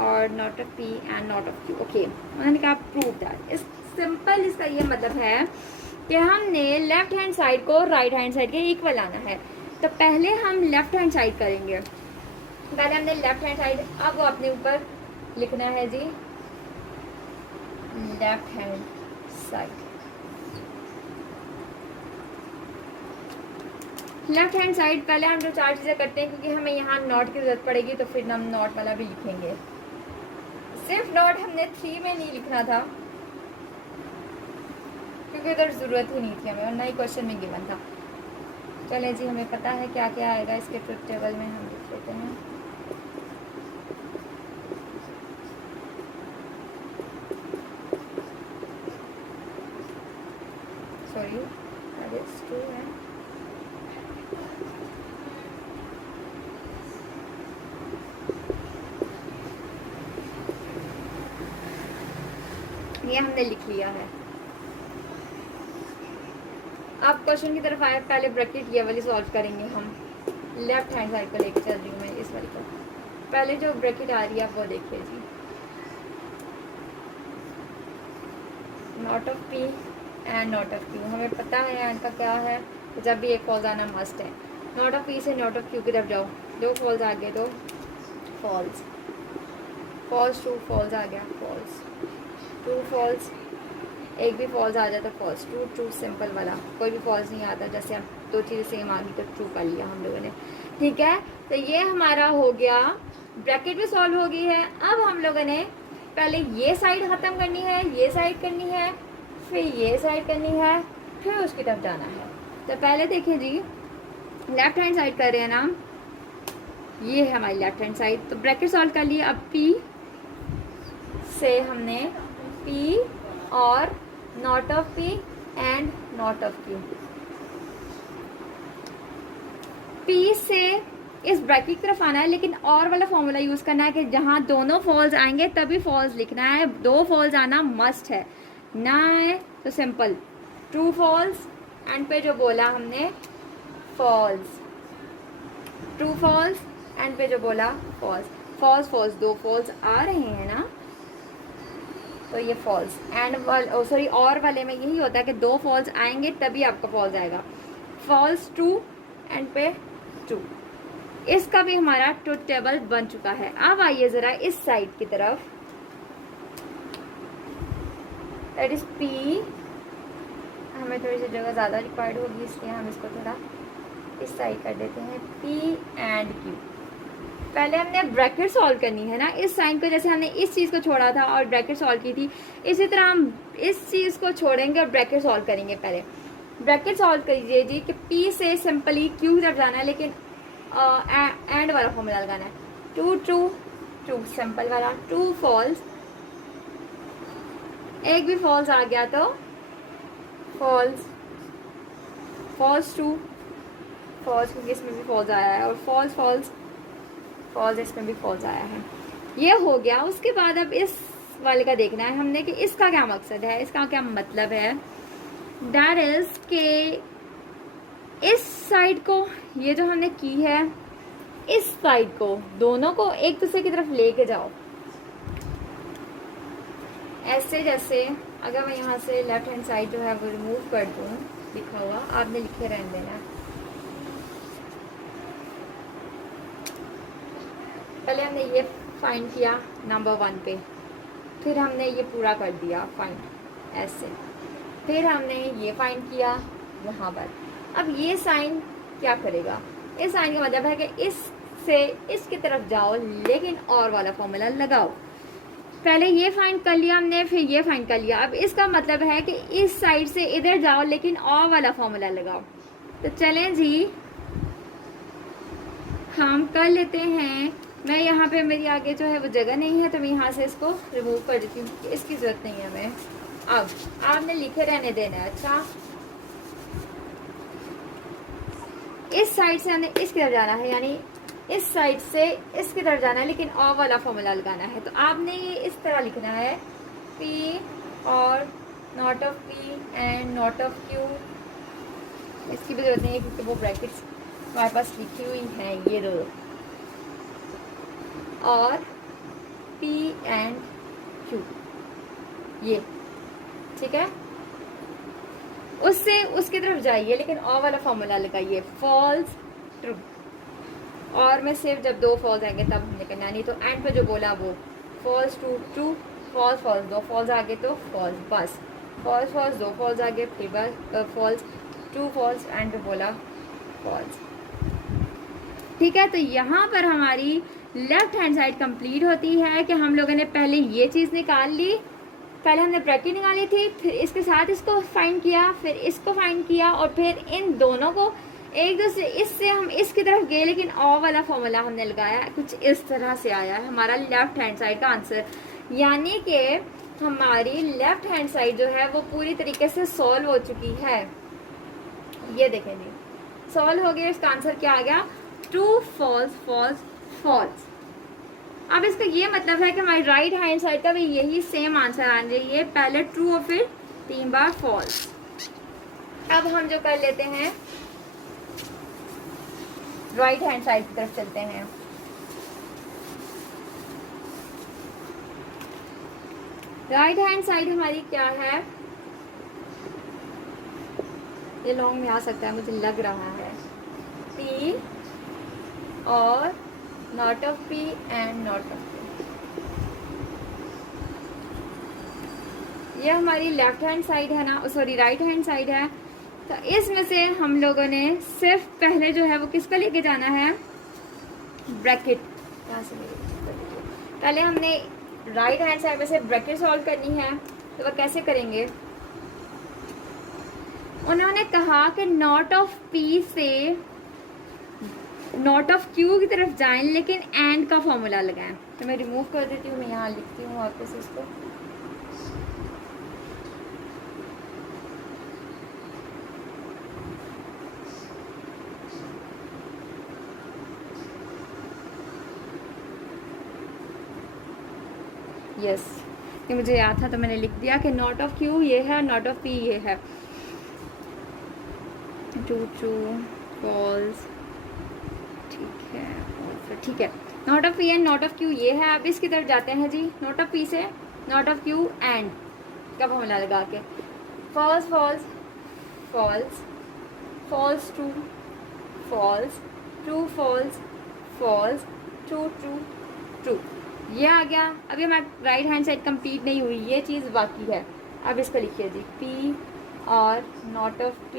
और not of P and not of Q। Okay, मैंने कहा प्रूव दैट। इस सिंपल इसका ये मतलब है कि हमने लेफ्ट हैंड साइड को राइट हैंड साइड के इक्वल लाना है। तो पहले हम लेफ्ट हैंड साइड करेंगे, पहले हमने लेफ्ट हैंड साइड, अब वो अपने ऊपर लिखना है जी left hand side. Left hand side पहले हम जो चार चीज़ें करते हैं, क्योंकि हमें यहाँ नॉट की जरूरत पड़ेगी तो फिर हम नॉट वाला भी लिखेंगे। सिर्फ नॉट हमने 3 में नहीं लिखना था क्योंकि उधर ज़रूरत ही नहीं थी हमें, और नई क्वेश्चन में गिवन था। चले जी, हमें पता है क्या क्या आएगा इसके ट्रुथ टेबल में, हम लिख लेते हैं। सॉरी, दैट इज 2 है। ये हमने लिख लिया है। अब क्वेश्चन की तरफ आए, पहले ब्रैकेट ये वाली सॉल्व करेंगे हम। लेफ्ट हैंड साइड को लेके चल रही हूँ मैं इस वाली को। पहले जो ब्रैकेट आ रही है आप वो देखिए जी, not of P and not of Q। हमें पता है एंड का क्या है, तो जब भी एक फॉल्स आना मस्ट है। नॉट ऑफ P से नॉट ऑफ Q की तरफ जाओ, 2 फॉल्स आ गए, 2 फॉल्स, फॉल्स 2 फॉल्स आ गया, फॉल्स 2 फॉल्स, एक भी फॉल्स आ जाए तो फॉल्स 2 ट्रू, सिंपल वाला। कोई भी फॉल्स नहीं आता, जैसे हम 2 चीज़ें सेम आ गई तो ट्रू कर लिया हम लोगों ने, ठीक है। तो ये हमारा हो गया, ब्रैकेट भी सॉल्व हो गई है। अब हम लोगों ने पहले ये साइड ख़त्म करनी है, ये साइड करनी है, फिर ये साइड करनी है, फिर उसकी तरफ जाना है। तो पहले देखिए जी, लेफ्ट हैंड साइड कर रहे हैं ना, ये है हमारी लेफ्ट हैंड साइड। तो ब्रैकेट सॉल्व कर लिए। अब P से हमने P और not of P and not of Q। P से इस ब्रैकेट की तरफ आना है, लेकिन और वाला फॉर्मूला यूज़ करना है कि जहाँ दोनों फॉल्स आएंगे तभी फॉल्स लिखना है। 2 फॉल्स आना मस्ट है, ना है तो सिंपल ट्रू फॉल्स, एंड पे जो बोला हमने फॉल्स, ट्रू फॉल्स, एंड पे जो बोला फॉल्स, फॉल्स फॉल्स, 2 फॉल्स आ रहे हैं ना, तो ये फॉल्स। एंड सॉरी, और वाले में यही होता है कि 2 फॉल्स आएंगे तभी आपका फॉल्स आएगा। फॉल्स ट्रू एंड पे ट्रू। इसका भी हमारा ट्रुथ टेबल बन चुका है। अब आइए ज़रा इस साइड की तरफ, दैट इज P। हमें थोड़ी सी जगह ज़्यादा रिक्वायर्ड होगी, इसलिए हम इसको थोड़ा इस साइड कर देते हैं, P एंड Q। पहले हमने ब्रैकेट सॉल्व करनी है ना, इस साइन को, जैसे हमने इस चीज़ को छोड़ा था और ब्रैकेट सॉल्व की थी, इसी तरह हम इस चीज़ को छोड़ेंगे और ब्रैकेट सॉल्व करेंगे। पहले ब्रैकेट सॉल्व कीजिए जी कि P से सिंपली Q जब जाना है, लेकिन एंड वाला फॉर्मूला लगाना है। 2 ट्रू, ट्रू सिंपल वाला, 2 फॉल्स, एक भी फॉल्स आ गया तो फॉल्स, फॉल्स 2 फॉल्स, क्योंकि इसमें भी फॉल्स आया है, और फॉल्स फॉल्स फॉल्स, इसमें भी फॉल्स आया है। ये हो गया। उसके बाद अब इस वाले का देखना है हमने कि इसका क्या मकसद है, इसका क्या मतलब है। दैट इज के इस साइड को, ये जो हमने की है, इस साइड को, दोनों को एक दूसरे की तरफ लेके जाओ। ऐसे जैसे अगर मैं यहाँ से लेफ्ट हैंड साइड जो है वो रिमूव कर दूँ, लिखा हुआ आपने लिखे रहने देना। पहले हमने ये फाइंड किया नंबर 1 पे, फिर हमने ये पूरा कर दिया फाइंड ऐसे, फिर हमने ये फाइंड किया यहाँ पर। अब ये साइन क्या करेगा, इस साइन का मतलब है कि इससे इसकी तरफ जाओ, लेकिन और वाला फॉर्मूला लगाओ। पहले ये फाइंड कर लिया हमने, फिर ये फाइंड कर लिया। अब इसका मतलब है कि इस साइड से इधर जाओ, लेकिन और वाला फॉर्मूला लगाओ। तो चलें जी, हम कर लेते हैं, मैं यहाँ पे मेरी आगे जो है वो जगह नहीं है तो मैं यहाँ से इसको रिमूव कर देती हूँ, इसकी ज़रूरत नहीं है हमें। अब आपने लिखे रहने देना है। अच्छा, इस साइड से हमने इसकी तरफ जाना है, यानी इस साइड से इसकी तरफ जाना है, लेकिन और वाला फॉर्मूला लगाना है। तो आपने ये इस तरह लिखना है, पी और not of P and not of Q. इसकी भी जरूरत नहीं है क्योंकि वो ब्रैकेट्स हमारे पास लिखी हुई हैं, ये दो, और पी एंड क्यू, ये ठीक है। उससे उसकी तरफ जाइए, लेकिन और वाला फॉर्मूला लगाइए, फॉल्स ट्रू। और में सिर्फ जब दो फॉल्स आएंगे तब हमने करना, नहीं तो एंड पे जो बोला वो false true true, false false, दो फॉल्स आगे तो फॉल्स, बस फॉल्स फॉल्स, दो फॉल्स आगे फिर बस फॉल्स, ट्रू फॉल्स, एंड पे बोला फॉल्स। ठीक है, तो यहाँ पर हमारी लेफ्ट हैंड साइड कंप्लीट होती है कि हम लोगों ने पहले ये चीज़ निकाल ली, पहले हमने ब्रैकेट निकाली थी, फिर इसके साथ इसको फाइंड किया, फिर इसको फाइंड किया, और फिर इन दोनों को एक दूसरे, इससे हम इसकी तरफ गए, लेकिन और वाला फॉर्मूला हमने लगाया, कुछ इस तरह से आया है हमारा लेफ्ट हैंड साइड का आंसर। यानी कि हमारी लेफ्ट हैंड साइड जो है वो पूरी तरीके से सॉल्व हो चुकी है। ये देखें जी, सॉल्व हो गया। इसका आंसर क्या आ गया? True false false false. अब इसका ये मतलब है कि हमारी राइट हैंड साइड का भी यही सेम आंसर आना चाहिए, पहले ट्रू और फिर 3 बार फॉल्स। अब हम जो कर लेते हैं, राइट हैंड साइड की तरफ चलते हैं। राइट हैंड साइड हमारी क्या है? ये लॉन्ग में आ सकता है, मुझे लग रहा है। P और not of P and not of P, ये हमारी लेफ्ट हैंड साइड है ना, सॉरी राइट हैंड साइड है। तो इसमें से हम लोगों ने सिर्फ पहले जो है वो किसका लेके जाना है? ब्रैकेट। यहाँ से पहले हमने राइट हैंड साइड में से ब्रैकेट सॉल्व करनी है, तो वह कैसे करेंगे? उन्होंने कहा कि नॉट ऑफ पी से नॉट ऑफ क्यू की तरफ जाएं, लेकिन एंड का फॉर्मूला लगाएं। तो मैं रिमूव कर देती हूँ, मैं यहाँ लिखती हूँ वापस इसको। यस, ये मुझे याद था तो मैंने लिख दिया कि नॉट ऑफ क्यू ये है, नॉट ऑफ पी ये है। ट्रू ट्रू फॉल्स, ठीक है, और फिर ठीक है, not of P and not of Q ये है। अब इसकी तरफ जाते हैं जी, नॉट ऑफ पी से नॉट ऑफ क्यू एंड का फॉर्मूला लगा के, false false false, false true false, true false false, true true true, ये आ गया। अभी हमारी राइट हैंड साइड कंप्लीट नहीं हुई, ये चीज़ बाकी है। अब इसको लिखिए जी, P और not of P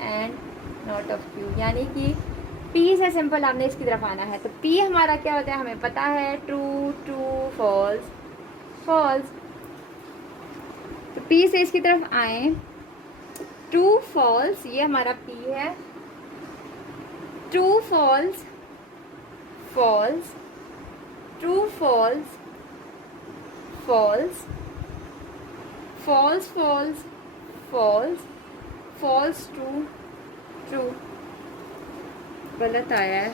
and not of Q, यानी कि P से सिंपल आपने इसकी तरफ आना है। तो P हमारा क्या होता है हमें पता है, ट्रू ट्रू फॉल्स फॉल्स। तो P से इसकी तरफ आए, ट्रू फॉल्स, ये हमारा P है, true false false, true false false, false false false, false true true. गलत आया है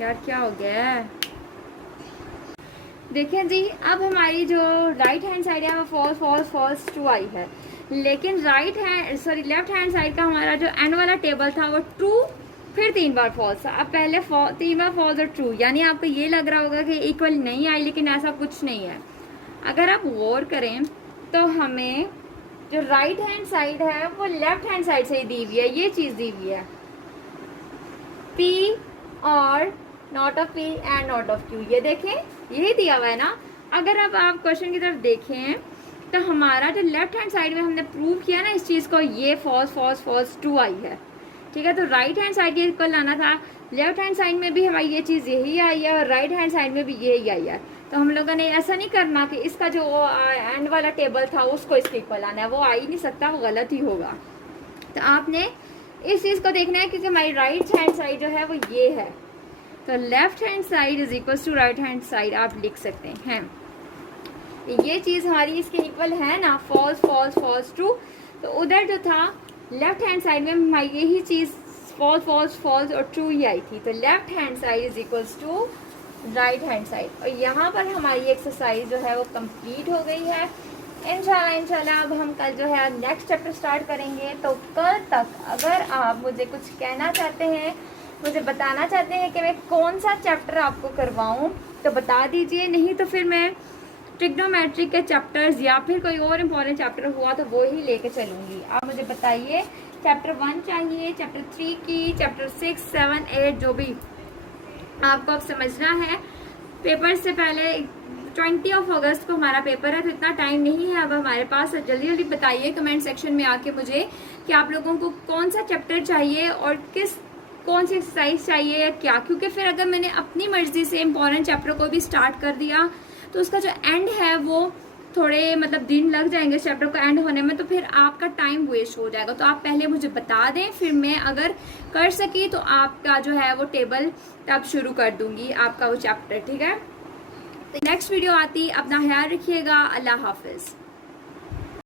यार, क्या हो गया है? देखें जी, अब हमारी जो राइट हैंड साइड है वो फॉल्स फॉल्स फॉल्स ट्रू आई है, लेकिन right hand sorry left hand side का हमारा जो एंड वाला टेबल था वो ट्रू फिर 3 बार फॉल्स था। अब पहले 3 बार फॉल्स और ट्रू, यानी आपको ये लग रहा होगा कि इक्वल नहीं आई, लेकिन ऐसा कुछ नहीं है। अगर आप गौर करें तो हमें जो राइट हैंड साइड है वो लेफ्ट हैंड साइड से ही दी हुई है, ये चीज़ दी हुई है, P और not of P and not of Q, ये देखें यही दिया हुआ है ना। अगर अब आप क्वेश्चन की तरफ देखें तो हमारा जो लेफ्ट हैंड साइड में हमने प्रूव किया ना इस चीज़ को, ये फॉल्स फॉल्स फॉल्स ट्रू आई है, ठीक है। तो राइट हैंड साइड ये इक्वल लाना था, लेफ्ट हैंड साइड में भी हमारी ये चीज़ यही आई है और राइट हैंड साइड में भी यही आई है। तो हम लोगों ने ऐसा नहीं करना कि इसका जो एंड वाला टेबल था उसको इसके इक्वल आना है, वो आ ही नहीं सकता, वो गलत ही होगा। तो आपने इस चीज़ को देखना है क्योंकि हमारी राइट हैंड साइड जो है वो ये है। तो left hand side is equal to right hand side आप लिख सकते हैं। ये चीज़ हमारी इसके इक्वल है ना, फॉल्स फॉल्स फॉल्स ट्रू। तो उधर जो था लेफ्ट हैंड साइड में हमारी यही चीज़ फॉल्स फॉल्स फॉल्स और ट्रू ही आई थी। तो left hand side is equals to right hand side. और यहाँ पर हमारी एक्सरसाइज जो है वो कंप्लीट हो गई है। इंशाल्लाह अब हम कल जो है नेक्स्ट चैप्टर स्टार्ट करेंगे। तो कल तक अगर आप मुझे कुछ कहना चाहते हैं, मुझे बताना चाहते हैं कि मैं कौन सा चैप्टर आपको करवाऊँ, तो बता दीजिए, नहीं तो फिर मैं ट्रिग्नोमेट्रिक के चैप्टर्स या फिर कोई और इम्पोर्टेंट चैप्टर हुआ तो वो ही लेके चलूँगी। आप मुझे बताइए चैप्टर 1 चाहिए, चैप्टर 3 की, चैप्टर 6, 7, 8 जो भी आपको अब समझना है। पेपर से पहले 20 अगस्त को हमारा पेपर है, तो इतना टाइम नहीं है अब हमारे पास। जल्दी जल्दी बताइए कमेंट सेक्शन में आके मुझे कि आप लोगों को कौन सा चैप्टर चाहिए और कौन सी एक्सरसाइज चाहिए या क्या, क्योंकि फिर अगर मैंने अपनी मर्जी से इम्पोर्टेंट चैप्टर को भी स्टार्ट कर दिया तो उसका जो एंड है वो थोड़े मतलब दिन लग जाएंगे चैप्टर को एंड होने में, तो फिर आपका टाइम वेस्ट हो जाएगा। तो आप पहले मुझे बता दें, फिर मैं अगर कर सकी तो आपका जो है वो टेबल तब शुरू कर दूंगी आपका वो चैप्टर, ठीक है। तो नेक्स्ट वीडियो आती, अपना ख्याल रखिएगा। अल्लाह हाफिज़।